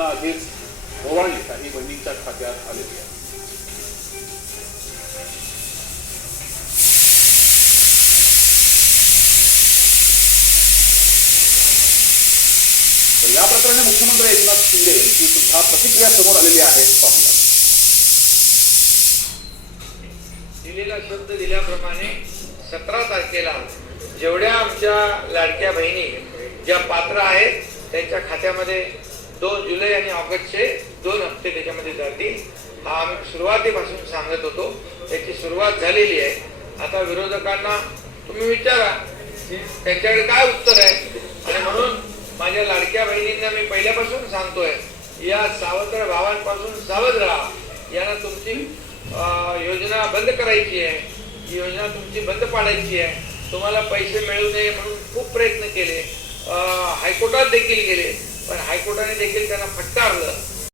आधीच ओवाळणी काही बहिणींच्या खात्यात आलेली आहे. तर या प्रकरणी मुख्यमंत्री एकनाथ शिंदे यांची सुद्धा प्रतिक्रिया समोर आलेली आहे पाहूया. दिलेला शब्द दिल्याप्रमाणे सतरा तारखेला जेवढ्या आमच्या लाडक्या बहिणी ज्या पात्र आहेत त्यांच्या खात्यामध्ये दोन जुलै आणि ऑगस्टचे दोन हप्ते त्याच्यामध्ये जातील. हा आम्ही सुरुवातीपासून सांगत होतो. त्याची सुरुवात झालेली आहे. आता विरोधकांना तुम्ही विचारा की त्यांच्याकडे काय उत्तर आहे? आणि म्हणून माझ्या लाडक्या बहिणींना मी पहिल्यापासून सांगतोय या सावत्र भावांपासून सावध राहा. यांना तुमची योजना बंद करायची आहे. ही योजना तुमची बंद पाडायची आहे. तुम्हाला पैसे मिळू नये म्हणून खूप प्रयत्न केले. हायकोर्टात देखील गेले. पण हायकोर्टाने देखील त्यांना फटकारलं.